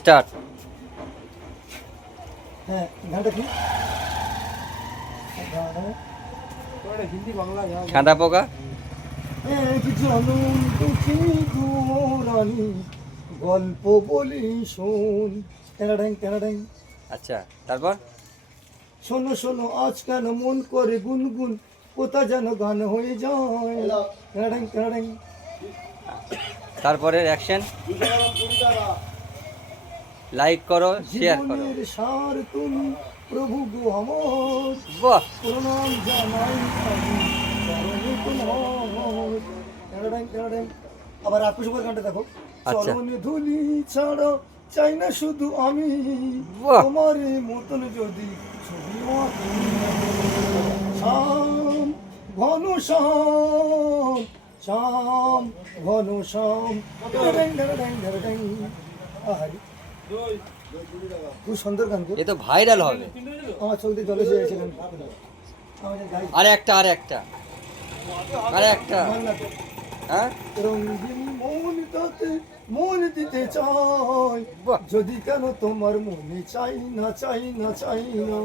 Start. হ্যাঁ, গানটা কি? হিন্দি বাংলা যা ঠান্ডা পোকা। এক জনম দুঃখী দুরানি গল্প বলি শোন। টেনাড্যাং টেনাড্যাং। আচ্ছা, তারপর শোনো শোনো আজ কেন মন করে গুনগুন, কোথা যেন গান হয়ে যায়। টেনাড্যাং টেনাড্যাং। তারপরে অ্যাকশন। লাইক করো, শেয়ার করো। জীবনের সার তুমি প্রভু গো আমার, বাহ, প্রণাম জানাই আমি চরণে তোমার। টেনাড্যাং টেনাড্যাং। আবার আকুশ উপর গানটা দেখো। আচ্ছা। চরণে ধুলি ছাড়া চাই না শুধু আমি, বাহ। তোমার মতন যদি ছবি আঁকি। শাম ঘন শাম, শাম ঘন শাম। টেনাড্যাং টেনাড্যাং টেনাড্যাং। আহারে, খুব সুন্দর গান গো। এ তো ভাইরাল হবে। আমার চোখ দিয়ে জল এসে গেছে গান। আমাদের গাই আর একটা, আর একটা, আর একটা। বাংলাতে হ্যাঁ, রঙিন মনটাতে মন দিতে চাই, বাহ। যদি কেন তোমার মনে চাই না চাই না চাই না।